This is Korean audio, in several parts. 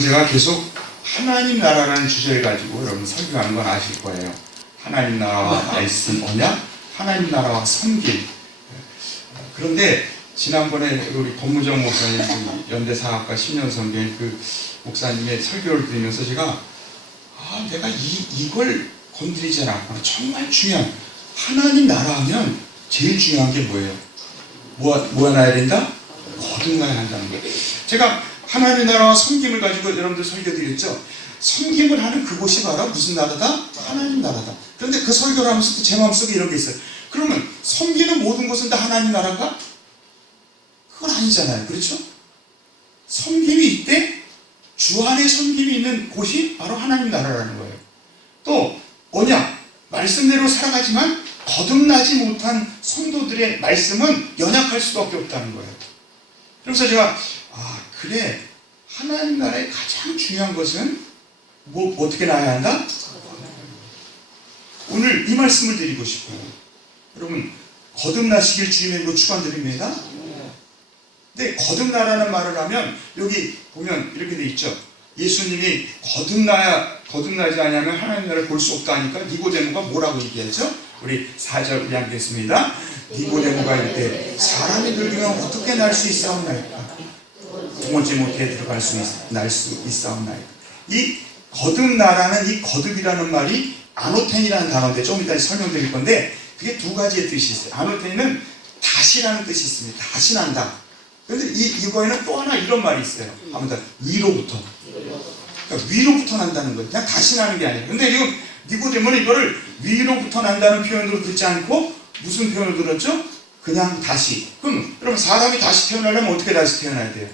제가 계속 하나님 나라라는 주제를 가지고 여러분 설교하는 건 아실 거예요. 하나님 나라와 말씀, 언약, 하나님 나라와 섬김. 그런데 지난번에 우리 권무정 목사님, 연대사학과 10년 선교인 그 목사님의 설교를 들으면서 제가 내가 이걸 건드리지 않았구나. 정말 중요한, 하나님 나라 하면 제일 중요한 게 뭐예요? 뭐나야 된다? 거듭나야 한다는 거예요. 제가 하나님 나라와 섬김을 가지고 여러분들 설교드렸죠. 섬김을 하는 그곳이 바로 무슨 나라다? 하나님 나라다. 그런데 그 설교를 하면서 제 마음속에 이런 게 있어요. 그러면 섬기는 모든 것은 다 하나님 나라인가? 그건 아니잖아요. 그렇죠? 섬김이 있대, 주 안에 섬김이 있는 곳이 바로 하나님 나라라는 거예요. 또 언약, 말씀대로 살아가지만 거듭나지 못한 성도들의 말씀은 연약할 수밖에 없다는 거예요. 그래서 제가 그래, 하나님 나라의 가장 중요한 것은 어떻게 나야 한다? 오늘 이 말씀을 드리고 싶어요. 여러분, 거듭나시길 주님의 이름으로 축원드립니다. 근데 거듭나라는 말을 하면 여기 보면 이렇게 돼 있죠. 예수님이 거듭나지 않으면 하나님 나라를 볼 수 없다 하니까 니고데모가 뭐라고 얘기했죠? 우리 4절 이야기했습니다. 니고데모가 이때 사람이 늙으면 어떻게 날 수 있사옵나이까? 동원지 못해 들어갈 날 수 있사옵나이까? 이 거듭나라는 이 거듭이라는 말이 아노텐이라는 단어인데 좀 이따 설명드릴 건데 그게 두 가지의 뜻이 있어요. 아노텐은 다시라는 뜻이 있습니다. 다시 난다. 그런데 이거에는 또 하나 이런 말이 있어요. 아무튼 위로부터. 그러니까 위로부터 난다는 거예요. 그냥 다시 나는 게 아니에요. 근데 지금 니고데모는 이거를 위로부터 난다는 표현으로 듣지 않고 무슨 표현을 들었죠? 그냥 다시. 그럼 여러분, 사람이 다시 태어나려면 어떻게 다시 태어나야 돼요?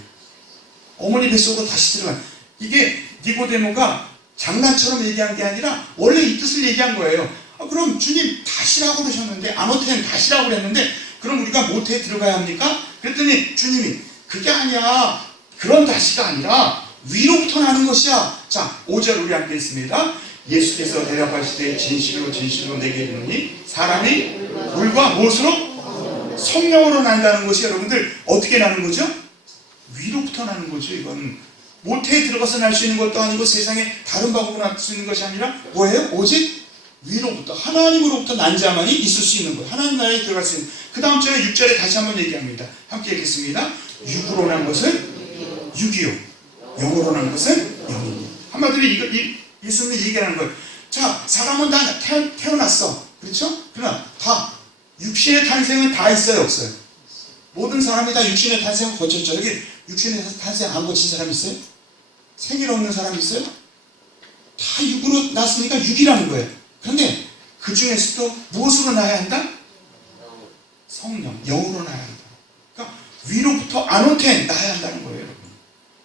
어머니 뱃속으로 다시 들어가. 이게 니고데모가 장난처럼 얘기한 게 아니라 원래 이 뜻을 얘기한 거예요. 그럼 주님 다시라고 그러셨는데, 아노텐 다시라고 그랬는데 그럼 우리가 모태에 들어가야 합니까? 그랬더니 주님이 그게 아니야. 그런 다시가 아니라 위로부터 나는 것이야. 자, 5절 우리 함께 있습니다. 예수께서 대답하시되 진실로 진실로 내게 이르노니 사람이 물과 무엇으로? 성령으로 난다는 것이 여러분들 어떻게 나는 거죠? 위로부터 나는 거죠. 이건 모태에 들어가서 날 수 있는 것도 아니고 세상에 다른 방법으로 날 수 있는 것이 아니라 뭐예요? 오직 위로부터, 하나님으로부터 난 자만이 있을 수 있는 거예요. 하나님 나라에 들어갈 수 있는. 그 다음 절에 6절에 다시 한번 얘기합니다. 함께 읽겠습니다. 육으로 난 것은 육이요, 영으로 난 것은 영이요. 한마디로 예수님이 얘기하는 거예요. 자, 사람은 다 태어났어. 그렇죠? 그러나 다 육신의 탄생은 다 있어요, 없어요? 모든 사람이 다 육신의 탄생을 거쳤죠. 여기 육신의 탄생 안 거친 사람 있어요? 생일 없는 사람 있어요? 다 육으로 났으니까 육이라는 거예요. 그런데 그 중에서도 무엇으로 나야 한다? 성령, 영으로 나야 한다. 그러니까 위로부터 아노텐 나야 한다는 거예요, 여러분.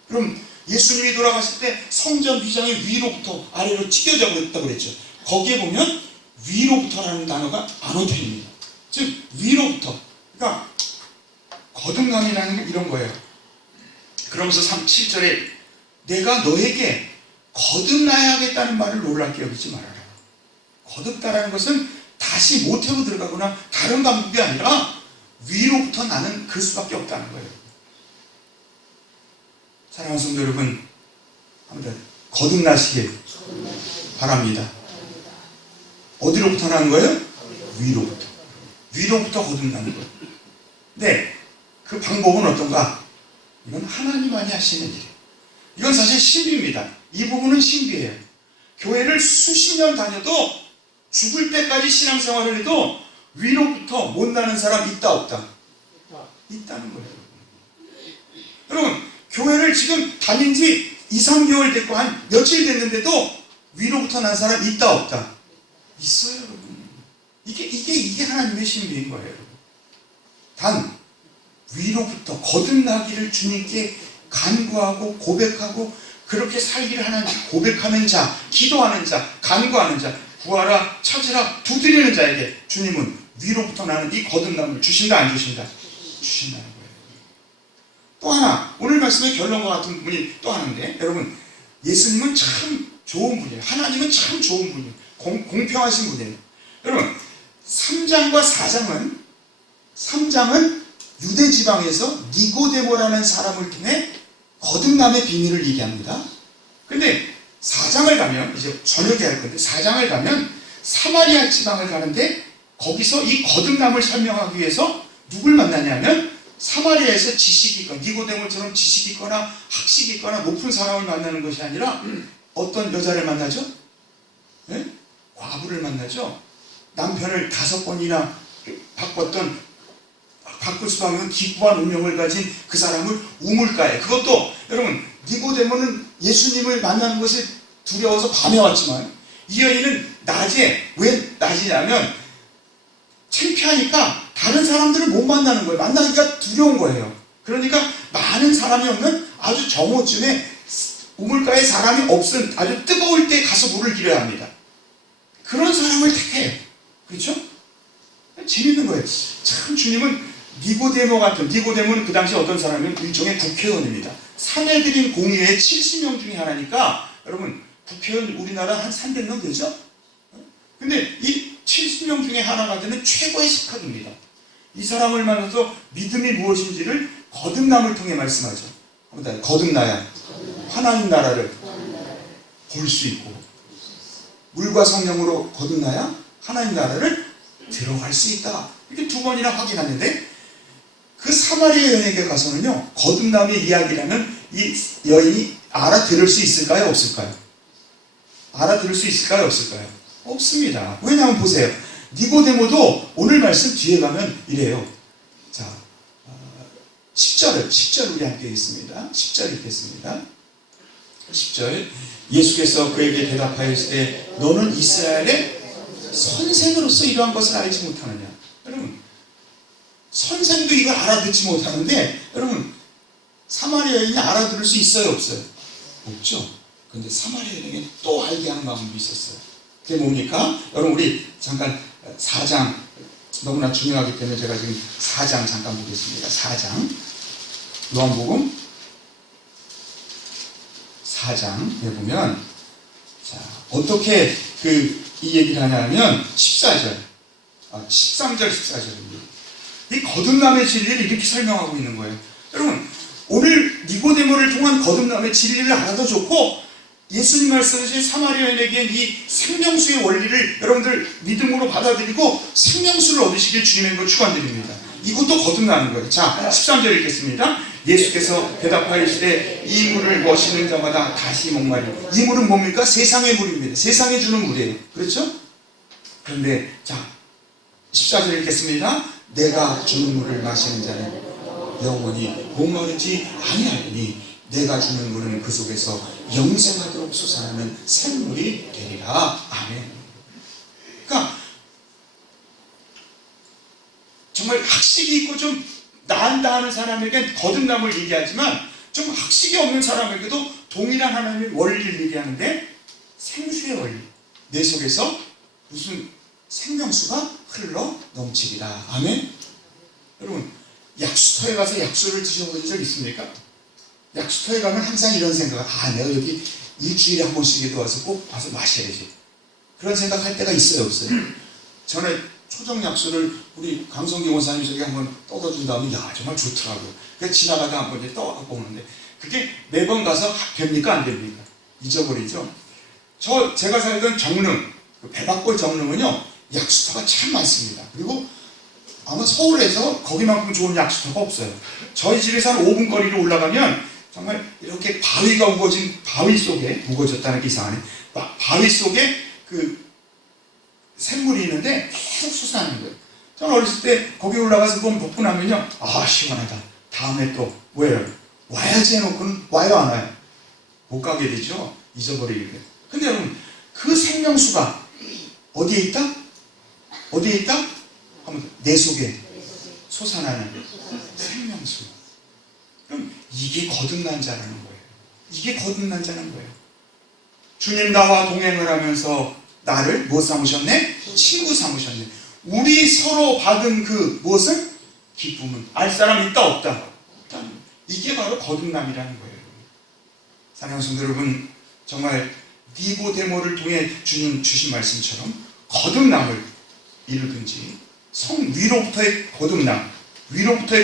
그럼 예수님이 돌아가실 때 성전 휘장이 위로부터 아래로 찢겨져 버렸다고 그랬죠. 거기에 보면 위로부터라는 단어가 아노텐입니다. 즉 위로부터. 그러니까 거듭남이라는 게 이런 거예요. 그러면서 7절에 내가 너에게 거듭나야겠다는 말을 놀랍게 여기지 말아라. 거듭다라는 것은 다시 모태로 들어가거나 다른 방법이 아니라 위로부터 나는 그 수밖에 없다는 거예요. 사랑하는 성도 여러분, 아무튼 거듭나시길 바랍니다. 어디로부터 나는 거예요? 위로부터. 위로부터 거듭나는 거예요. 네, 그 방법은 어떤가? 이건 하나님만이 하시는 일이에요. 이건 사실 신비입니다. 이 부분은 신비예요. 교회를 수십 년 다녀도 죽을 때까지 신앙생활을 해도 위로부터 못 나는 사람 있다 없다? 있다는 거예요. 여러분, 교회를 지금 다닌 지 2, 3개월 됐고 한 며칠 됐는데도 위로부터 난 사람 있다 없다? 있어요, 여러분. 이게 하나님의 신비인 거예요. 단 위로부터 거듭나기를 주님께 간구하고 고백하고 그렇게 살기를 하는 고백하는 자, 기도하는 자, 간구하는 자, 구하라, 찾으라, 두드리는 자에게 주님은 위로부터 나는 이 거듭남을 주신다, 안 주신다? 주신다는 거예요. 또 하나, 오늘 말씀의 결론과 같은 분이 또 하는데, 여러분, 예수님은 참 좋은 분이에요. 하나님은 참 좋은 분이에요. 공평하신 분이에요. 여러분, 3장과 3장은 유대 지방에서 니고데모라는 사람을 통해 거듭남의 비밀을 얘기합니다. 4장을 가면, 이제 저녁에 할 건데 4장을 가면 사마리아 지방을 가는데 거기서 이 거듭남을 설명하기 위해서 누굴 만나냐면 사마리아에서 지식이 있거나 니고데모처럼 지식이 있거나 학식이 있거나 높은 사람을 만나는 것이 아니라 어떤 여자를 만나죠? 네? 과부를 만나죠. 남편을 5번이나 바꿀 수밖에 없는 기구한 운명을 가진 그 사람을 우물가에, 그것도 여러분 니고데모는 예수님을 만나는 것이 두려워서 밤에 왔지만 이 여인은 낮에, 왜 낮이냐면 창피하니까 다른 사람들을 못 만나는 거예요. 만나기가 두려운 거예요. 그러니까 많은 사람이 없는 아주 정오쯤에 우물가에 사람이 없은 아주 뜨거울 때 가서 물을 길어야 합니다. 그런 사람을 택해요. 그렇죠? 재밌는 거예요. 참 주님은 니고데모는 그 당시 어떤 사람이면 일종의 국회의원입니다. 사내들인 공의회 70명 중에 하나니까 여러분 국회의원 우리나라 한 300명 되죠? 근데 이 70명 중에 하나가 되는 최고의 식탁입니다. 이 사람을 만나서 믿음이 무엇인지를 거듭남을 통해 말씀하죠. 거듭나야 하나님 나라를 볼 수 있고, 물과 성령으로 거듭나야 하나님 나라를 들어갈 수 있다. 이렇게 2번이나 확인하는데, 그 사마리아 여인에게 가서는요, 거듭남의 이야기라면 이 여인이 알아들을 수 있을까요? 없을까요? 알아들을 수 있을까요? 없을까요? 없습니다. 왜냐하면 보세요. 니고데모도 오늘 말씀 뒤에 가면 이래요. 자, 10절 우리 함께 읽겠습니다. 10절 읽겠습니다. 10절, 예수께서 그에게 대답하였을 때 너는 이스라엘의 선생으로서 이러한 것을 알지 못하느냐. 여러분, 선생도 이걸 알아듣지 못하는데, 여러분 사마리아 여인이 알아들을 수 있어요? 없어요? 없죠. 그런데 사마리아 여인에게 또 알게 하는 마음도 있었어요. 그게 뭡니까? 여러분 우리 잠깐 4장, 너무나 중요하기 때문에 제가 지금 4장 잠깐 보겠습니다. 4장 요한복음 4장에 보면, 자, 어떻게 이 얘기를 하냐면 13절 14절입니다. 이 거듭남의 진리를 이렇게 설명하고 있는 거예요. 여러분 오늘 니고데모를 통한 거듭남의 진리를 알아도 좋고, 예수님 말씀하신 사마리아인에게 이 생명수의 원리를 여러분들 믿음으로 받아들이고 생명수를 얻으시길 주님의 걸 축원드립니다. 이것도 거듭나는 거예요. 자, 13절 읽겠습니다. 예수께서 대답하시되 이 물을 마시는 자마다 다시 목마리. 이 물은 뭡니까? 세상의 물입니다. 세상에 주는 물이에요. 그렇죠? 그런데 자, 14절 읽겠습니다. 내가 주는 물을 마시는 자는 영원히 목마르지 아니하리니 내가 주는 물은 그 속에서 영생하도록 솟아나는 샘물이 되리라. 아멘. 그러니까 정말 학식이 있고 좀 나은다 하는 사람에게 거듭남을 얘기하지만, 좀 학식이 없는 사람에게도 동일한 하나님의 원리를 얘기하는데, 생수의 원리, 내 속에서 무슨 생명수가 흘러 넘치리라. 아멘. 여러분 약수터에 가서 약수를 드셔보신 적 있습니까? 약수터에 가면 항상 이런 생각, 내가 여기 일주일에 한 번씩이라도 와서 꼭 와서 마셔야지. 그런 생각할 때가 있어요, 없어요? 전에 초정 약수를 우리 강성기 원사님 저기 한번 떠다준 다음에, 정말 좋더라고요. 그래서 지나가다 한번 이제 떠갖고 오는데, 그게 매번 가서 됩니까? 안 됩니까? 잊어버리죠? 제가 살던 정릉, 배박골 정릉은요, 약수터가 참 많습니다. 그리고 아마 서울에서 거기만큼 좋은 약수터가 없어요. 저희 집에서 한 5분 거리로 올라가면 정말 이렇게 바위가 우거진, 바위 속에, 우거졌다는 게 이상하네. 바위 속에 샘물이 있는데 계속 솟아나는 거예요. 저는 어렸을 때 거기 올라가서 그건 먹고 나면요, 시원하다. 다음에 또 뭐예요? 와야지 해놓고는 와요, 안 와요? 못 가게 되죠. 잊어버리게. 근데 여러분 그 생명수가 어디에 있다? 어디에 있다? 내 속에 솟아나는 생명수. 그럼 이게 거듭난 자라는 거예요. 이게 거듭난 자라는 거예요. 주님 나와 동행을 하면서 나를 뭐 삼으셨네? 친구 삼으셨네. 우리 서로 받은 그 무엇을? 기쁨은 알 사람 있다 없다? 이게 바로 거듭남이라는 거예요. 사랑하는 성도 여러분, 정말 니고데모를 통해 주님 주신 말씀처럼 거듭남을 이루든지, 위로부터의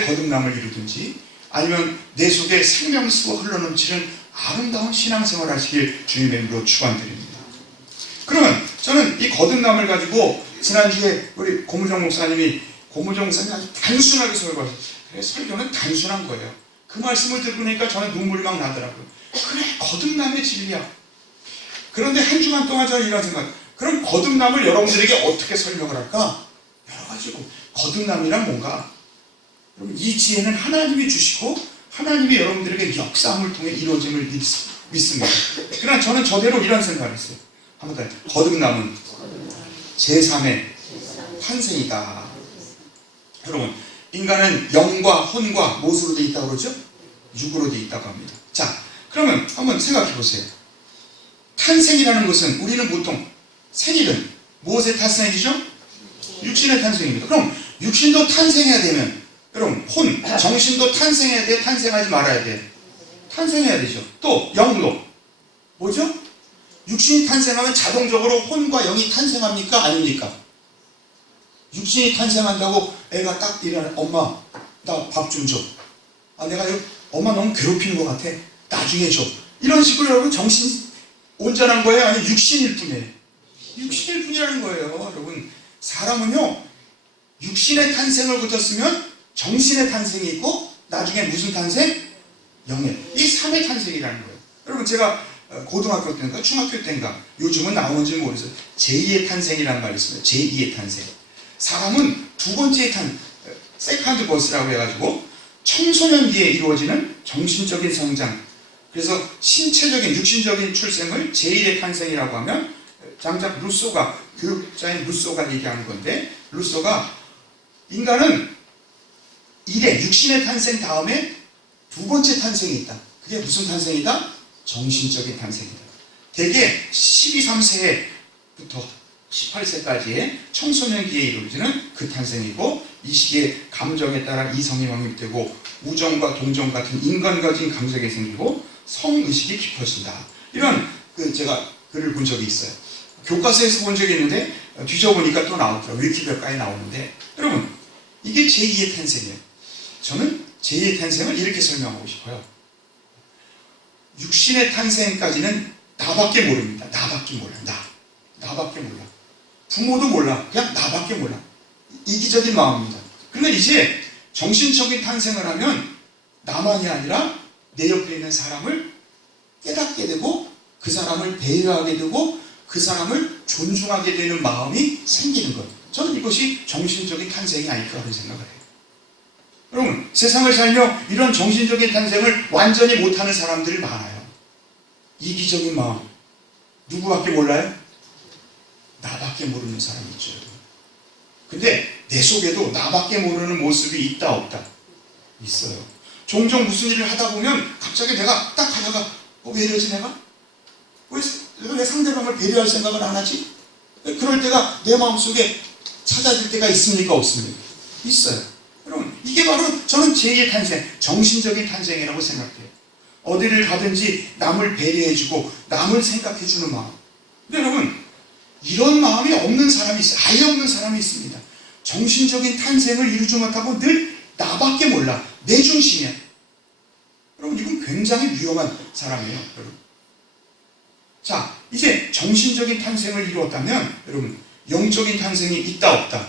거듭남을 이루든지, 아니면 내 속에 생명수가 흘러넘치는 아름다운 신앙생활 하시길 주님의 이름으로 축원드립니다. 그러면 저는 이 거듭남을 가지고 지난주에 우리 고무정 목사님이 아주 단순하게 설교하셨어요. 그래, 설교는 단순한 거예요. 그 말씀을 들으니까 저는 눈물이 막 나더라고요. 그래, 거듭남의 진리야. 그런데 한 주간 동안 저는 이런 생각, 그럼 거듭남을 여러분들에게 어떻게 설명을 할까? 여러 가지고, 거듭남이란 뭔가? 여러분, 이 지혜는 하나님이 주시고 하나님이 여러분들에게 역사함을 통해 이루어짐을 믿습니다. 그러나 저는 저대로 이런 생각을 했어요. 한번 더, 거듭남은 제3의 탄생이다. 여러분, 인간은 영과 혼과 무엇으로 되어 있다고 그러죠? 육으로 되어 있다고 합니다. 자, 그러면 한번 생각해 보세요. 탄생이라는 것은 우리는 보통 생일은 무엇의 탄생이죠? 육신의 탄생입니다. 그럼 육신도 탄생해야 되면 여러분, 정신도 탄생해야 돼? 탄생하지 말아야 돼? 탄생해야 되죠. 또 영도 뭐죠? 육신이 탄생하면 자동적으로 혼과 영이 탄생합니까? 아닙니까? 육신이 탄생한다고 애가 딱 일어나, 엄마 나 밥 좀 줘. 내가 엄마 너무 괴롭히는 것 같아. 나중에 줘. 이런 식으로 여러분 정신 온전한 거예요? 아니면 육신일 뿐이에요? 육신일 뿐이라는 거예요. 여러분, 사람은요 육신의 탄생을 거쳤으면 정신의 탄생이 있고 나중에 무슨 탄생? 영의. 이 3의 탄생이라는 거예요. 여러분, 제가 고등학교 때인가 중학교 때인가 요즘은 나오는지 모르겠어요. 제2의 탄생이라는 말이 있어요. 제2의 탄생. 사람은 두 번째의 세컨드 버스라고 해가지고 청소년기에 이루어지는 정신적인 성장, 그래서 신체적인 육신적인 출생을 제1의 탄생이라고 하면 장작 루소가, 교육자인 루소가 얘기하는 건데, 루소가 인간은 육신의 탄생 다음에 두 번째 탄생이 있다. 그게 무슨 탄생이다? 정신적인 탄생이다. 대개 12, 3세부터 18세까지의 청소년기에 이루어지는 그 탄생이고, 이 시기에 감정에 따라 이성이 확립되고 우정과 동정 같은 인간적인 감정이 생기고 성의식이 깊어진다. 이런 제가 글을 본 적이 있어요. 교과서에서 본 적이 있는데 뒤져보니까 또 나오더라고요. 위키백과에 나오는데, 여러분, 이게 제2의 탄생이에요. 저는 제2의 탄생을 이렇게 설명하고 싶어요. 육신의 탄생까지는 나밖에 모릅니다. 나밖에 몰라. 나밖에 몰라. 부모도 몰라. 그냥 나밖에 몰라. 이기적인 마음입니다. 그런데 이제 정신적인 탄생을 하면 나만이 아니라 내 옆에 있는 사람을 깨닫게 되고 그 사람을 배려하게 되고 그 사람을 존중하게 되는 마음이 생기는 거예요. 저는 이것이 정신적인 탄생이 아닐까 하는 생각을 해요. 여러분, 세상을 살며 이런 정신적인 탄생을 완전히 못하는 사람들이 많아요. 이기적인 마음. 누구밖에 몰라요? 나밖에 모르는 사람이 있죠. 근데 내 속에도 나밖에 모르는 모습이 있다 없다? 있어요. 종종 무슨 일을 하다 보면 갑자기 내가 딱 하다가 왜 이러지 내가? 왜 상대방을 배려할 생각을 안 하지? 그럴 때가 내 마음속에 찾아질 때가 있습니까? 없습니까? 있어요. 여러분, 이게 바로 저는 제2의 탄생, 정신적인 탄생이라고 생각해요. 어디를 가든지 남을 배려해주고 남을 생각해주는 마음. 근데 여러분, 이런 마음이 없는 사람이 있어요. 아예 없는 사람이 있습니다. 정신적인 탄생을 이루지 못하고 늘 나밖에 몰라. 내 중심이야. 여러분, 이건 굉장히 위험한 사람이에요. 여러분. 자, 이제 정신적인 탄생을 이루었다면 여러분, 영적인 탄생이 있다 없다?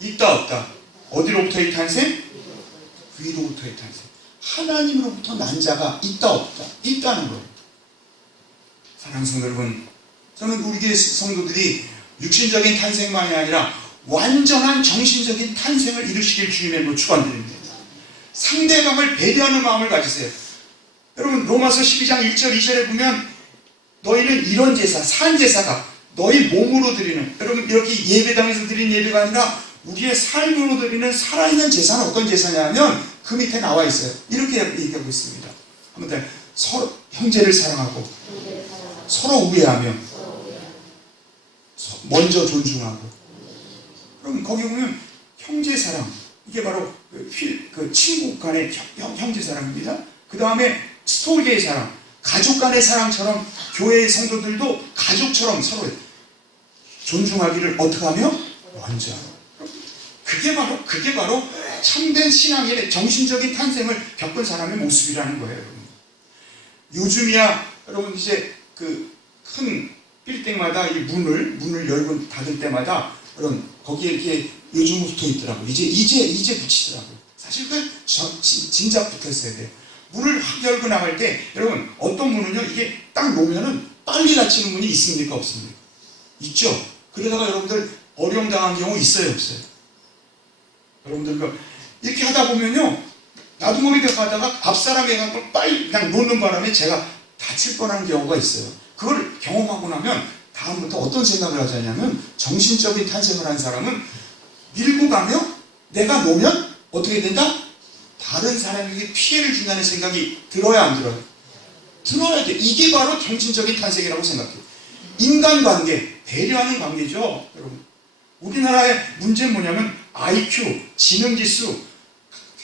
있다 없다? 어디로부터의 탄생? 위로부터의 탄생. 하나님으로부터 난 자가 있다 없다? 있다는 거예요. 사랑하는 성도 여러분, 저는 우리 교회 성도들이 육신적인 탄생만이 아니라 완전한 정신적인 탄생을 이루시길 주님의 이름으로 축원드립니다. 상대방을 배려하는 마음을 가지세요. 여러분, 로마서 12장 1절 2절에 보면 너희는 이런 제사, 산 제사가 너희 몸으로 드리는, 여러분, 이렇게 예배당에서 드리는 예배가 아니라 우리의 삶으로 드리는 살아있는 제사는 어떤 제사냐 하면 그 밑에 나와 있어요. 이렇게 얘기하고 있습니다. 한번 더, 서로 형제를 사랑하고 서로 우애하며 먼저 존중하고. 그럼 거기 보면 형제 사랑, 이게 바로 그 친구 간의 형제 사랑입니다. 그 다음에 스토리의 사랑, 가족 간의 사랑처럼 교회의 성도들도 가족처럼 서로 존중하기를 어떻게 하며? 먼저. 그게 바로 참된 신앙의 정신적인 탄생을 겪은 사람의 모습이라는 거예요. 요즘이야 여러분 이제 그 큰 빌딩마다 이 문을 열고 닫을 때마다 여러분 거기에 이렇게 요즘 붙어 있더라고. 이제 붙이더라고. 사실 그 진작 붙어 있어야 돼요. 문을 확 열고 나갈 때 여러분 어떤 문은요 이게 딱 놓으면은 빨리 닫히는 문이 있습니까 없습니까? 있죠. 그러다가 여러분들 어려움 당한 경우 있어요 없어요? 여러분들 이렇게 하다 보면요 나도 모르게 가다가 앞사람이 가고 빨리 그냥 놓는 바람에 제가 다칠 뻔한 경우가 있어요. 그걸 경험하고 나면 다음부터 어떤 생각을 하자냐면 정신적인 탄생을 한 사람은 밀고 가며 내가 놓으면 어떻게 된다? 다른 사람에게 피해를 준다는 생각이 들어야 안 들어요? 들어야 돼. 이게 바로 정신적인 탄생이라고 생각해요. 인간관계, 배려하는 관계죠. 여러분 우리나라의 문제는 뭐냐면 IQ, 지능지수,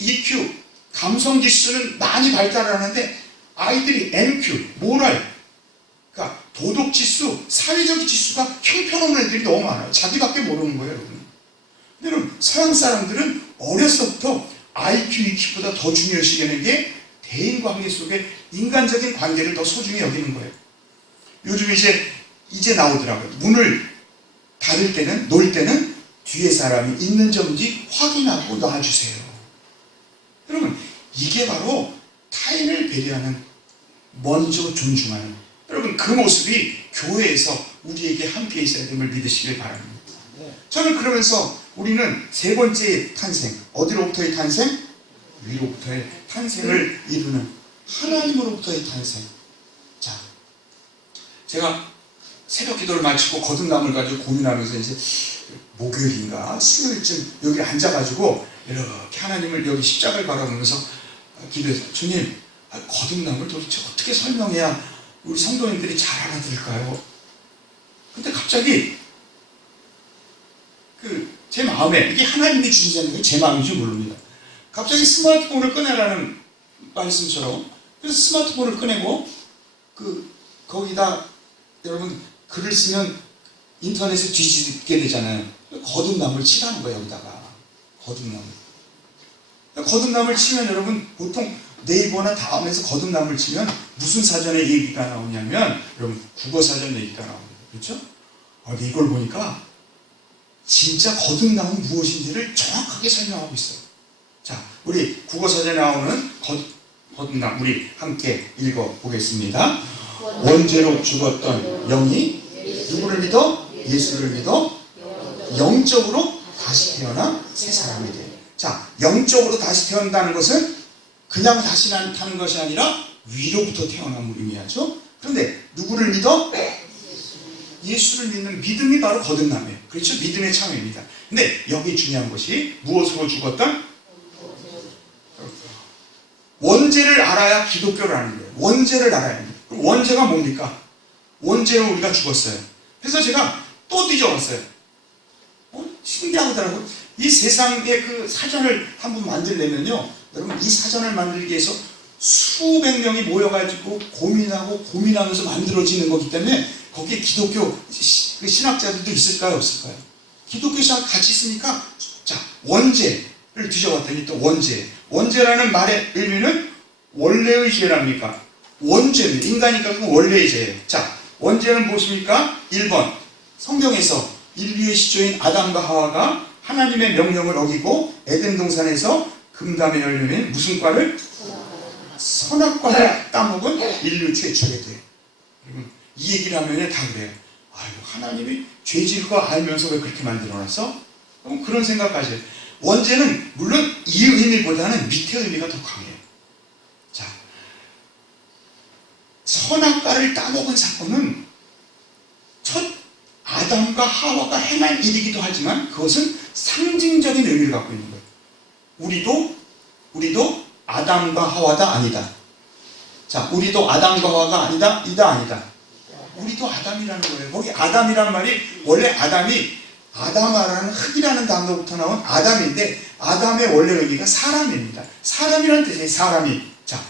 EQ, 감성지수는 많이 발달하는데 아이들이 MQ, 모랄, 그러니까 도덕지수, 사회적 지수가 형편없는 애들이 너무 많아요. 자기밖에 모르는 거예요, 여러분. 근데 여러분, 서양 사람들은 어려서부터 IQ, EQ보다 더 중요시 여기는 게 대인관계 속에 인간적인 관계를 더 소중히 여기는 거예요. 요즘 이제 나오더라고요. 문을 닫을 때는, 놓을 때는 뒤에 사람이 있는지 없는지 확인하고 놔주세요. 여러분, 이게 바로 타인을 배려하는, 먼저 존중하는, 여러분 그 모습이 교회에서 우리에게 함께 있어야 됨을 믿으시길 바랍니다. 저는 그러면서 우리는 세 번째 탄생, 어디로부터의 탄생? 위로부터의 탄생을 이루는 하나님으로부터의 탄생. 자, 제가 새벽 기도를 마치고 거듭남을 가지고 고민하면서 이제 목요일인가 수요일쯤 여기 앉아가지고 이렇게 하나님을 여기 십자가를 바라보면서 기도해서 주님, 거듭남을 도대체 어떻게 설명해야 우리 성도님들이 잘 알아들을까요? 근데 갑자기 제 마음에 이게 하나님이 주신 생각이 제 마음인지 모릅니다. 갑자기 스마트폰을 꺼내라는 말씀처럼 그래서 스마트폰을 꺼내고 거기다 여러분 글을 쓰면 인터넷에 뒤집게 되잖아요. 거듭남을 치라는 거예요. 여기다가 거듭남을 치면 여러분 보통 네이버나 다음에서 거듭남을 치면 무슨 사전에 얘기가 나오냐면 여러분 국어사전 얘기가 나옵니다. 그렇죠? 근데 이걸 보니까 진짜 거듭남은 무엇인지를 정확하게 설명하고 있어요. 자, 우리 국어사전에 나오는 거듭남 우리 함께 읽어보겠습니다. 원죄로 죽었던 영이 누구를 믿어? 예수를 믿어 영적으로 다시 태어나 새 사람이 돼. 자, 영적으로 다시 태어난다는 것은 그냥 다시 타는 것이 아니라 위로부터 태어남을 의미하죠. 그런데 누구를 믿어? 예수를 믿는 믿음이 바로 거듭남이에요. 그렇죠? 믿음의 참여입니다. 근데 여기 중요한 것이 무엇으로 죽었던? 원죄를 알아야 기독교를 아는 거예요. 원죄를 알아야 합니다. 그럼 원죄가 뭡니까? 원죄로 우리가 죽었어요. 그래서 제가 또 뒤져봤어요. 신기하더라고요. 이 세상의 그 사전을 한번 만들려면요, 여러분 이 사전을 만들기 위해서 수백 명이 모여가지고 고민하면서 만들어지는 거기 때문에 거기에 기독교 신학자들도 있을까요 없을까요? 기독교 신학 같이 있으니까 자, 원죄를 뒤져봤더니 또 원죄라는 말의 의미는 원래의 죄랍니까? 원죄입니다. 인간이니까 그건 원래의 죄예요. 자, 원죄는 무엇입니까? 1번 성경에서 인류의 시초인 아담과 하와가 하나님의 명령을 어기고 에덴 동산에서 금담에 열리는 무슨 과를? 선악과를 따먹은 인류 최초의 죄. 여러분 이 얘기를 하면 다 그래요. 아유, 하나님이 죄질 거 알면서 왜 그렇게 만들어놨어? 그런 생각하세요. 원죄는 물론 이 의미보다는 밑의 의미가 더 강해요. 자, 선악과를 따먹은 사건은 첫 아담과 하와가 행한 일이기도 하지만 그것은 상징적인 의미를 갖고 있는 거예요. 우리도 아담과 하와다 아니다. 자, 우리도 아담과 하와가 아니다. 아니다. 우리도 아담이라는 거예요. 거기 아담이란 말이 원래 아담이 아담아라는 흙이라는 단어부터 나온 아담인데 아담의 원래 의미가 사람입니다. 사람이라는 뜻이에요. 사람이. 자,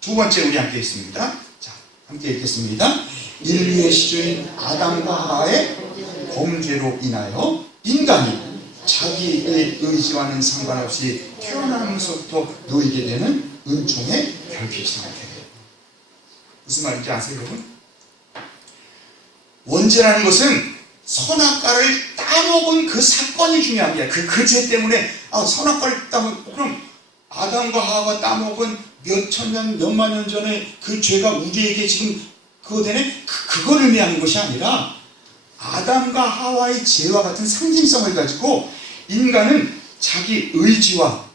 두 번째 우리 함께 있습니다. 자, 함께 읽겠습니다. 인류의 시초인 아담과 하와의 범죄로 인하여 인간이 자기의 의지와는 상관없이 태어나면서부터 놓이게 되는 은총의 결핍 상태. 무슨 말인지 아세요, 여러분? 원죄라는 것은 선악과를 따먹은 그 사건이 중요한 게 아니야. 그 죄 때문에 선악과를 따먹, 그럼 아담과 하와가 따먹은 몇 천년, 몇만 년 전에 그 죄가 우리에게 지금 그거 되네? 그걸 의미하는 것이 아니라 아담과 하와의 죄와 같은 상징성을 가지고 인간은 자기 의지와,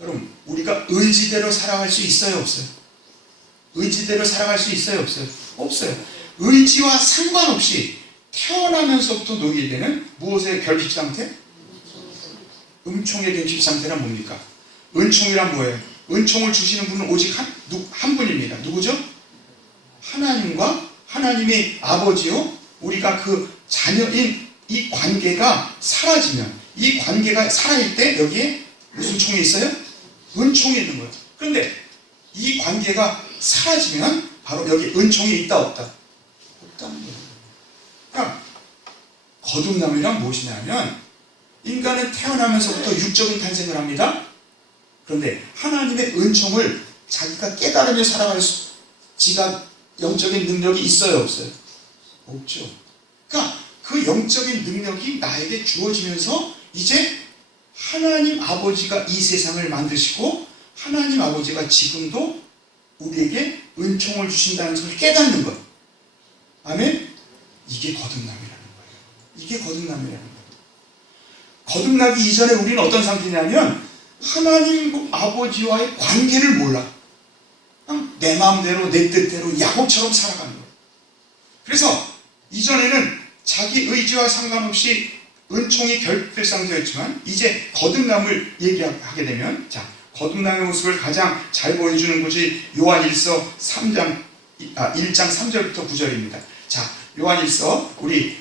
여러분 우리가 의지대로 살아갈 수 있어요, 없어요? 의지대로 살아갈 수 있어요, 없어요? 없어요. 의지와 상관없이 태어나면서부터 놓이게 되는 무엇의 결핍 상태? 은총의 결핍 상태란 뭡니까? 은총이란 뭐예요? 은총을 주시는 분은 오직 한 분입니다. 누구죠? 하나님과 하나님의 아버지요. 우리가 그 자녀인 이 관계가 사라지면, 이 관계가 살아있을 때 여기에 무슨 총이 있어요? 은총이 있는 거예요. 그런데 이 관계가 사라지면 바로 여기 은총이 있다 없다? 없다는 거예요. 그러니까 거듭남이란 무엇이냐면 인간은 태어나면서부터 육적인 탄생을 합니다. 그런데 하나님의 은총을 자기가 깨달으며 살아갈 지가 영적인 능력이 있어요, 없어요? 없죠. 그러니까 그 영적인 능력이 나에게 주어지면서 이제 하나님 아버지가 이 세상을 만드시고 하나님 아버지가 지금도 우리에게 은총을 주신다는 것을 깨닫는 것. 아멘? 이게 거듭남이라는 거예요. 이게 거듭남이라는 거예요. 거듭나기 이전에 우리는 어떤 상태냐면 하나님 아버지와의 관계를 몰라. 그냥 내 마음대로 내 뜻대로 야곱처럼 살아가는 거예요. 그래서 이전에는 자기 의지와 상관없이 은총이 결핍상태였지만 이제 거듭남을 얘기하게 되면, 자, 거듭남의 모습을 가장 잘 보여주는 곳이 요한일서 1장 3절부터 9절입니다. 자, 요한일서 우리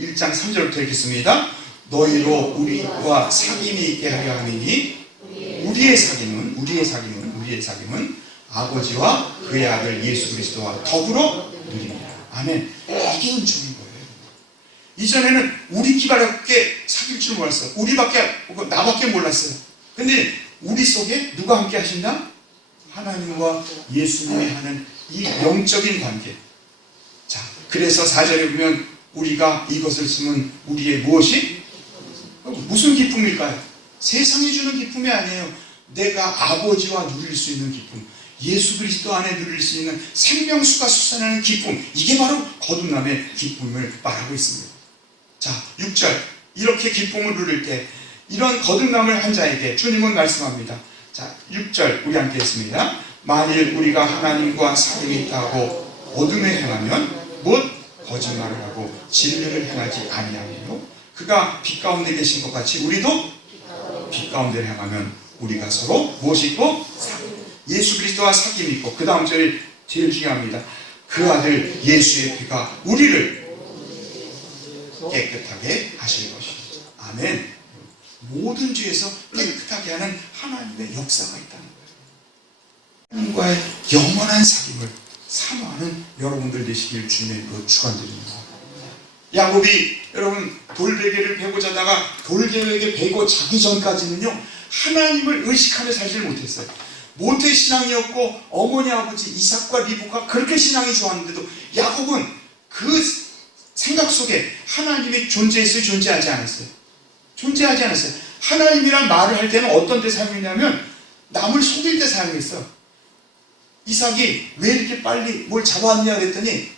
1장 3절부터 읽겠습니다. 너희로 우리와 사귐이 있게 하려 함이니 우리의 사귐은 아버지와 그의 아들 예수 그리스도와 더불어 누립니다. 아멘. 이게 은총인 거예요. 이전에는 우리끼리밖에 사귈 줄 몰랐어요. 나밖에 몰랐어요. 근데 우리 속에 누가 함께 하신다? 하나님과 예수님이 하는 이 영적인 관계. 자, 그래서 4절에 보면 우리가 이것을 쓰면 우리의 무엇이? 무슨 기쁨일까요? 세상이 주는 기쁨이 아니에요. 내가 아버지와 누릴 수 있는 기쁨, 예수 그리스도 안에 누릴 수 있는 생명수가 솟아나는 기쁨, 이게 바로 거듭남의 기쁨을 말하고 있습니다. 자, 6절, 이렇게 기쁨을 누릴 때 이런 거듭남을 한 자에게 주님은 말씀합니다. 자, 6절 우리 함께 했습니다. 만일 우리가 하나님과 사귐이 있다고 어둠에 행하면 못 거짓말을 하고 진리를 행하지 아니하며 그가 빛 가운데 계신 것 같이 우리도 빛 가운데 행하면 우리가 서로 무엇이 있고? 예수 그리스도와 사귐이 있고, 그 다음 절이 제일 중요합니다. 그 아들 예수의 피가 우리를 깨끗하게 하실 것이죠. 아멘. 모든 죄에서 깨끗하게 하는 하나님의 역사가 있다는 거예요. 하나님과의 영원한 사귐을 사모하는 여러분들 되시길 주님의 축원드립니다. 야곱이 여러분 돌베개를 베고 자다가 돌베개 베고 자기 전까지는요 하나님을 의식하며 살지를 못했어요. 모태 신앙이었고 어머니 아버지 이삭과 리브가 그렇게 신앙이 좋았는데도 야곱은 그 생각 속에 하나님이 존재했어요, 존재하지 않았어요? 존재하지 않았어요. 하나님이란 말을 할 때는 어떤 때 사용했냐면 남을 속일 때 사용했어. 이삭이 왜 이렇게 빨리 뭘 잡아왔냐 그랬더니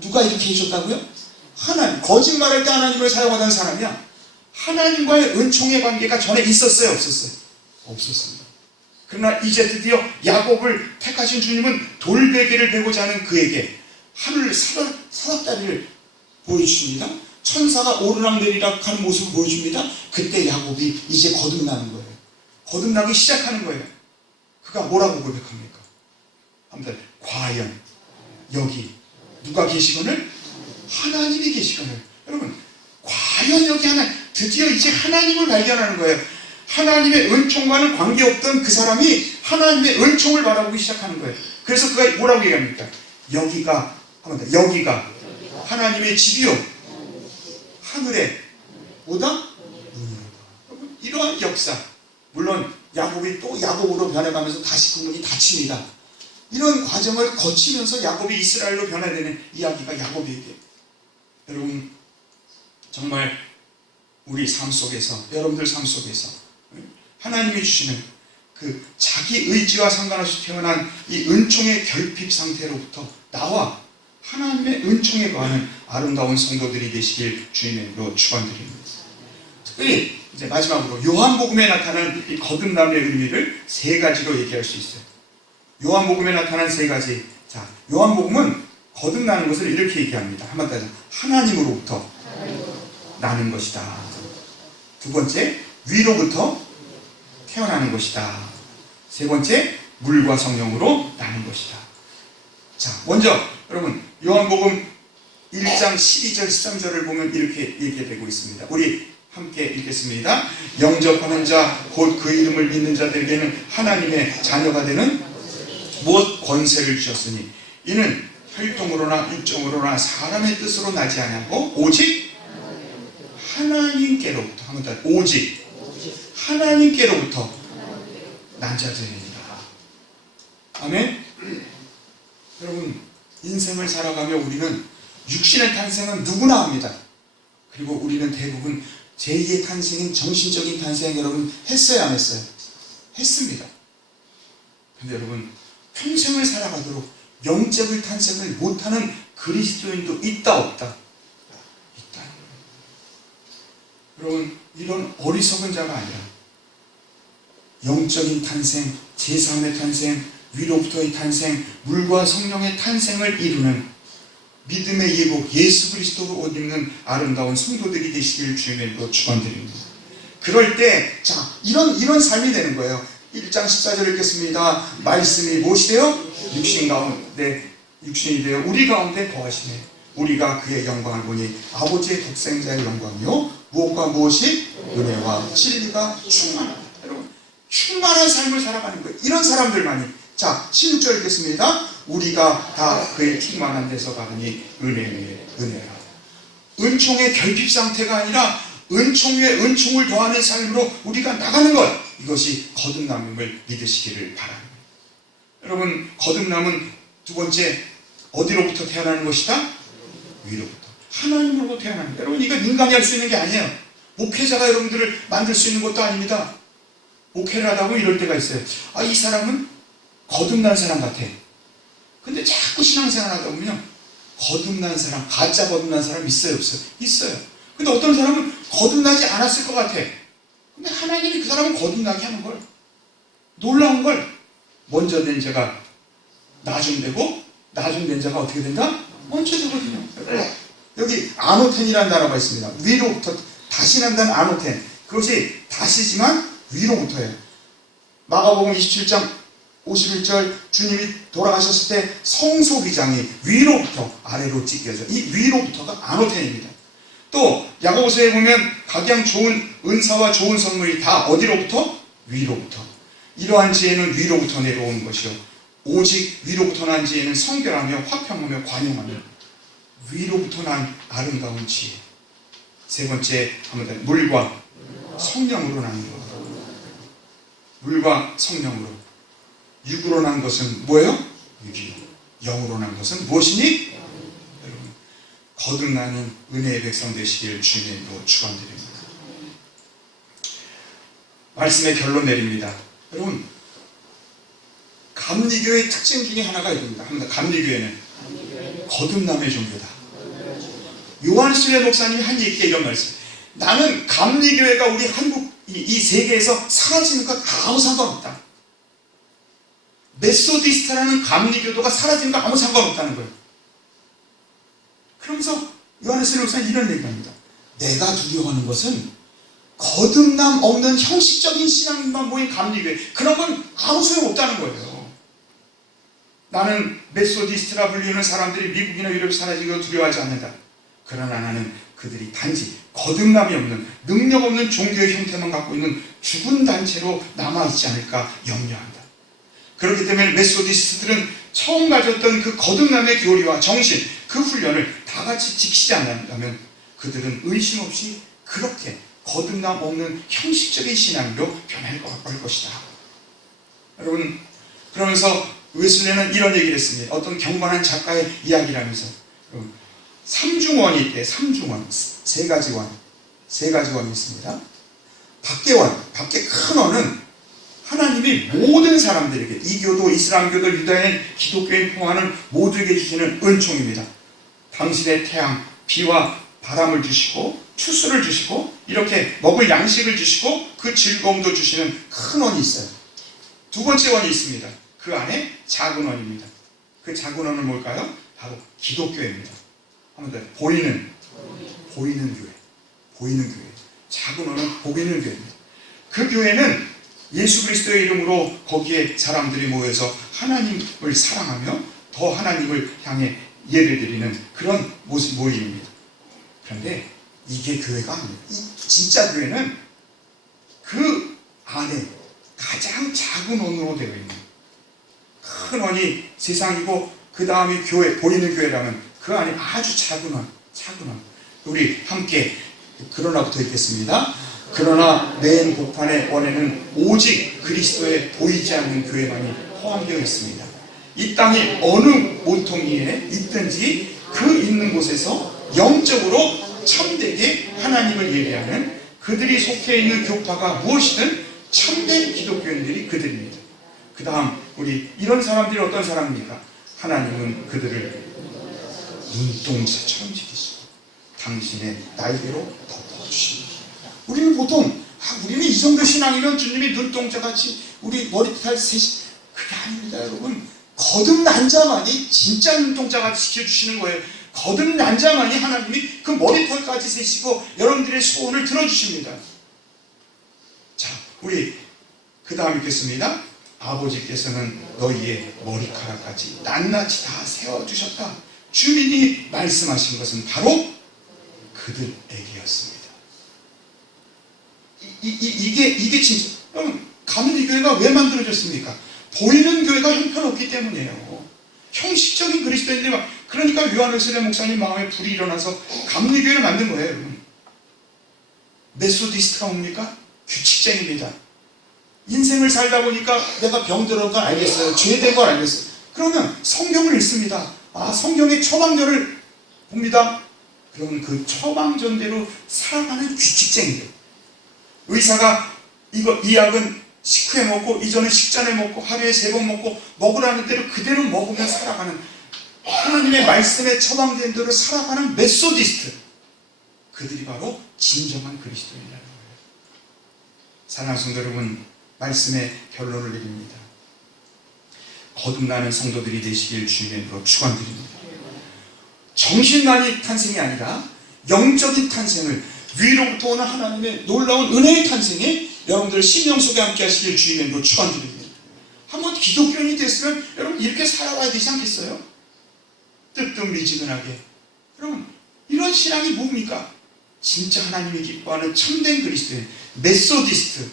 누가 이렇게 해줬다고요? 하나님, 거짓말할 때 하나님을 사용하던 사람이야. 하나님과의 은총의 관계가 전에 있었어요, 없었어요? 없었습니다. 그러나 이제 드디어 야곱을 택하신 주님은 돌베개를 베고자 하는 그에게 하늘 사닥다리를 보여주십니다. 천사가 오르락내리락 하는 모습을 보여줍니다. 그때 야곱이 이제 거듭나는 거예요. 거듭나기 시작하는 거예요. 그가 뭐라고 고백합니까? 아무튼 과연 여기 누가 계시거늘? 하나님이 계시거늘. 여러분, 과연 여기 드디어 이제 하나님을 발견하는 거예요. 하나님의 은총과는 관계없던 그 사람이 하나님의 은총을 바라보기 시작하는 거예요. 그래서 그가 뭐라고 얘기합니까? 여기가 하나님의 집이요 하늘에 뭐다? 눈이로다. 이러한 역사, 물론 야곱이 또 야곱으로 변해가면서 다시 그 문이 닫힙니다. 이런 과정을 거치면서 야곱이 이스라엘로 변화되는 이야기가 야곱에게. 여러분 정말 우리 삶 속에서, 여러분들 삶 속에서 하나님이 주시는 그 자기 의지와 상관없이 태어난 이 은총의 결핍 상태로부터 나와 하나님의 은총에 거하는 아름다운 성도들이 되시길 주님의 이름으로 축원드립니다. 특별히 이제 마지막으로 요한복음에 나타난 이 거듭남의 의미를 세 가지로 얘기할 수 있어요. 요한복음에 나타난 세 가지. 자, 요한복음은 거듭나는 것을 이렇게 얘기합니다. 한번 더 하나님으로부터 나는 것이다. 두 번째, 위로부터 태어나는 것이다. 세 번째, 물과 성령으로 나는 것이다. 자, 먼저 여러분 요한복음 1장 12절 13절을 보면 이렇게 얘기되고 있습니다. 우리 함께 읽겠습니다. 영접하는 자 곧 그 이름을 믿는 자들에게는 하나님의 자녀가 되는 무엇 권세를 주셨으니 이는 혈통으로나 육정으로나 사람의 뜻으로 나지 아니하고 오직 하나님께로부터, 한번 더, 오직 하나님께로부터 난 자들이니라. 아멘. 여러분 인생을 살아가며 우리는 육신의 탄생은 누구나 합니다. 그리고 우리는 대부분 제2의 탄생인 정신적인 탄생 여러분 했어요, 안 했어요? 했습니다. 근데 여러분 평생을 살아가도록 영적인 탄생을 못하는 그리스도인도 있다 없다? 있다. 여러분 이런 어리석은 자가 아니라 영적인 탄생, 제3의 탄생, 위로부터의 탄생, 물과 성령의 탄생을 이루는 믿음의 예복 예수 그리스도로 옷 입는 아름다운 성도들이 되시길 주님의 이름으로 축원드립니다. 그럴 때 자 이런 삶이 되는 거예요. 1장 14절 읽겠습니다. 말씀이 무엇이 되어? 육신이 되어 우리 가운데 거하시네. 우리가 그의 영광을 보니 아버지의 독생자의 영광이요 무엇과 무엇이? 은혜와 진리가 충만하다. 여러분 충만한 삶을 살아가는 거예요. 이런 사람들만이. 자 16절 읽겠습니다. 우리가 다 그의 충만한 데서 받으니 은혜 위에 은혜라. 은총의 결핍 상태가 아니라 은총 위에 은총을 더하는 삶으로 우리가 나가는 것, 이것이 거듭남임을 믿으시기를 바랍니다. 여러분 거듭남은 두 번째 어디로부터 태어나는 것이다? 위로부터, 하나님으로부터 태어나는 거예요. 여러분 이건 인간이 할 수 있는 게 아니에요. 목회자가 여러분들을 만들 수 있는 것도 아닙니다. 목회를 하다 보면 이럴 때가 있어요. 아, 이 사람은 거듭난 사람 같아. 근데 자꾸 신앙생활 하다 보면 거듭난 사람, 가짜 거듭난 사람 있어요, 없어요? 있어요. 근데 어떤 사람은 거듭나지 않았을 것 같아. 근데 하나님이 그 사람을 거듭나게 하는 걸, 놀라운 걸, 먼저 된 자가 나중 되고 나중 된 자가 어떻게 된다? 먼저 되거든요. 여기 아노텐이라는 단어가 있습니다. 위로부터 다시 난다는 아노텐. 그것이 다시지만 위로부터예요. 마가복음 27장 51절 주님이 돌아가셨을 때 성소비장이 위로부터 아래로 찢겨져. 이 위로부터가 아노텐입니다. 또 야고보서에 보면 각양 좋은 은사와 좋은 선물이 다 어디로부터? 위로부터. 이러한 지혜는 위로부터 내려오는 것이요 오직 위로부터 난 지혜는 성결하며 화평하며 관용하며 위로부터 난 아름다운 지혜. 세 번째 한번 물과 성령으로 나는 것. 물과 성령으로. 육으로 난 것은 뭐예요? 육이요. 영으로 난 것은 무엇이니? 여러분 거듭나는 은혜의 백성 되시길 주님의 이름으로 축원드립니다. 말씀의 결론 내립니다. 여러분 감리교의 특징 중에 하나가 이겁니다. 감리교회는 거듭남의 종교다. 요한실레 목사님이 한 얘기가 이런 말씀. 나는 감리교회가 우리 한국 이 세계에서 사라지는 것 아무 상관없다. 메소디스트라는 감리교도가 사라지는 거 아무 상관없다는 거예요. 그러면서 요한실레 목사님 이런 얘기합니다. 내가 두려워하는 것은 거듭남 없는 형식적인 신앙만 모인 감리교회, 그런 건 아무 소용없다는 거예요. 나는 메소디스트라 불리는 사람들이 미국이나 유럽에 사라지고 두려워하지 않는다. 그러나 나는 그들이 단지 거듭남이 없는, 능력 없는 종교의 형태만 갖고 있는 죽은 단체로 남아있지 않을까 염려한다. 그렇기 때문에 메소디스트들은 처음 가졌던 그 거듭남의 교리와 정신, 그 훈련을 다 같이 지키지 않는다면 그들은 의심 없이 그렇게 거듭남 없는 형식적인 신앙으로 변할 것이다. 여러분 그러면서 웨슬레는 이런 얘기를 했습니다. 어떤 경건한 작가의 이야기라면서 삼중원이 있대. 삼중원, 세 가지 원이 있습니다. 밖에 큰 원은 하나님이 모든 사람들에게, 이교도, 이슬람교도, 유다인, 기독교인 포함하는 모두에게 주시는 은총입니다. 당신의 태양, 비와 바람을 주시고 추수를 주시고 이렇게 먹을 양식을 주시고 그 즐거움도 주시는 큰 원이 있어요. 두 번째 원이 있습니다. 그 안에 작은 원입니다. 그 작은 원은 뭘까요? 바로 기독교입니다. 한번 더, 보이는 교회. 작은 원은 보이는 교회입니다. 그 교회는 예수 그리스도의 이름으로 거기에 사람들이 모여서 하나님을 사랑하며 더 하나님을 향해 예배드리는 그런 모임입니다. 그런데 이게 교회가 아닙니다. 진짜 교회는 그 안에 가장 작은 원으로 되어 있는, 큰 원이 세상이고 그 다음에 교회, 보이는 교회라면 그 안에 아주 작은 원. 우리 함께 그러나부터 읽겠습니다. 그러나 맨 복판의 원에는 오직 그리스도의 보이지 않는 교회만이 포함되어 있습니다. 이 땅이 어느 모퉁이에 있든지 그 있는 곳에서 영적으로 참되게 하나님을 예배하는 그들이 속해 있는 교파가 무엇이든 참된 기독교인들이 그들입니다. 그 다음 우리 이런 사람들이 어떤 사람입니까? 하나님은 그들을 눈동자처럼 지키시고 당신의 날개로 덮어주십니다. 우리는 보통 우리는 이 정도 신앙이면 주님이 눈동자같이 우리 머리털 셋이, 그게 아닙니다. 여러분, 거듭난 자만이 진짜 눈동자같이 지켜주시는 거예요. 거듭난 자만이 하나님이 그 머리털까지 세시고 여러분들의 소원을 들어주십니다. 자, 우리 그 다음 읽겠습니다. 아버지께서는 너희의 머리카락까지 낱낱이 다 세워주셨다. 주민이 말씀하신 것은 바로 그들에게였습니다. 이게 진짜, 여러분, 가문리 교회가 왜 만들어졌습니까? 보이는 교회가 형편없기 때문이에요. 형식적인 그리스도인들이 그러니까 요한 웨슬레 목사님 마음에 불이 일어나서 가문리 교회를 만든 거예요. 여러분. 메소디스트가 뭡니까? 규칙쟁입니다. 인생을 살다 보니까 내가 병들은 걸 알겠어요. 죄된 걸 알겠어요. 그러면 성경을 읽습니다. 성경의 처방전을 봅니다. 그러면 그 처방전대로 살아가는 규칙쟁이들. 의사가 이 약은 식후에 먹고 이전은 식전에 먹고 하루에 3번 먹고 먹으라는 대로 그대로 먹으며 살아가는, 하나님의 말씀에 처방된 대로 살아가는 메소디스트, 그들이 바로 진정한 그리스도인이라는 거예요. 사랑하는 성도 여러분, 말씀의 결론을 내립니다. 거듭나는 성도들이 되시길 주님의 이름으로 축원드립니다. 정신만이 탄생이 아니라 영적인 탄생을, 위로부터 오는 하나님의 놀라운 은혜의 탄생이 여러분들 심령 속에 함께 하시길 주님의 이름으로 축원드립니다. 한번 기독교인이 됐으면 여러분 이렇게 살아가야 되지 않겠어요? 뜨뜻미지근하게. 여러분, 이런 신앙이 뭡니까? 진짜 하나님이 기뻐하는 참된 그리스도인, 메소디스트,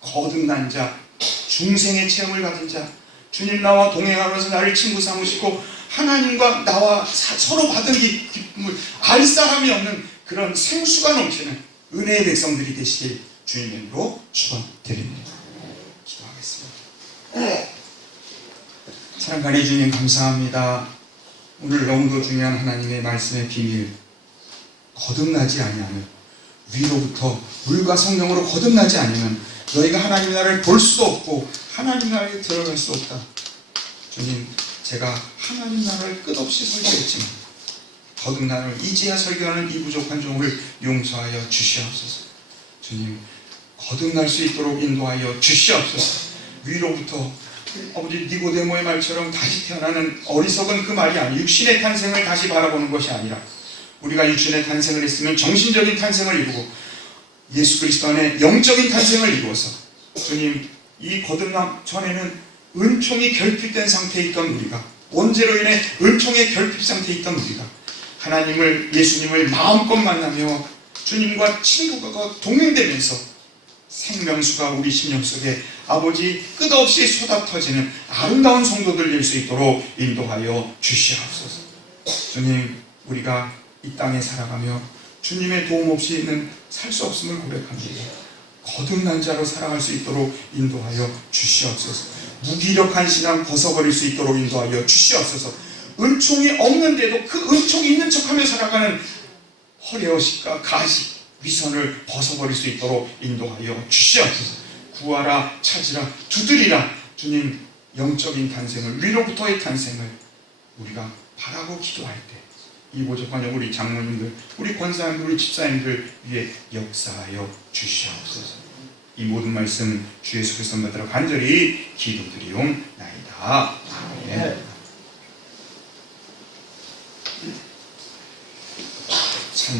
거듭난 자, 중생의 체험을 가진 자, 주님 나와 동행하면서 나를 친구 삼으시고 하나님과 나와 서로 받은 기쁨을 알 사람이 없는 그런 생수가 넘치는 은혜의 백성들이 되시길 주님의 이름으로 축원드립니다. 기도하겠습니다. 사랑하는 주님, 감사합니다. 오늘 너무도 중요한 하나님의 말씀의 비밀, 거듭나지 아니하면, 위로부터 물과 성령으로 거듭나지 않으면 너희가 하나님 나라를 볼 수도 없고 하나님 나라에 들어갈 수 없다. 주님, 제가 하나님 나라를 끝없이 설교했지만 거듭남을 이제야 설교하는 이 부족한 종을 용서하여 주시옵소서. 주님, 거듭날 수 있도록 인도하여 주시옵소서. 위로부터 아버지 니고데모의 말처럼 다시 태어나는 어리석은 그 말이 아니, 육신의 탄생을 다시 바라보는 것이 아니라 우리가 육신의 탄생을 했으면 정신적인 탄생을 이루고 예수 그리스도 안에 영적인 탄생을 이루어서, 주님, 이 거듭남 전에는 은총이 결핍된 상태에 있던 우리가, 원죄로 인해 은총의 결핍 상태에 있던 우리가 하나님을, 예수님을 마음껏 만나며 주님과 친구가 동행되면서 생명수가 우리 심령 속에 아버지 끝없이 쏟아터지는 아름다운 성도들 될 수 있도록 인도하여 주시옵소서. 주님, 우리가 이 땅에 살아가며 주님의 도움 없이는 살 수 없음을 고백합니다. 거듭난 자로 살아갈 수 있도록 인도하여 주시옵소서. 무기력한 신앙 벗어버릴 수 있도록 인도하여 주시옵소서. 은총이 없는데도 그 은총이 있는 척하며 살아가는 허례허식과 가식, 위선을 벗어버릴 수 있도록 인도하여 주시옵소서. 구하라, 찾으라, 두드리라. 주님, 영적인 탄생을, 위로부터의 탄생을 우리가 바라고 기도할 때 이 모적한 우리 장로님들, 우리 권사님들, 우리 집사님들 위해 역사하여 주시옵소서. 이 모든 말씀 주 예수 그리스도 받들어 간절히 기도드리옵나이다. 아멘. 참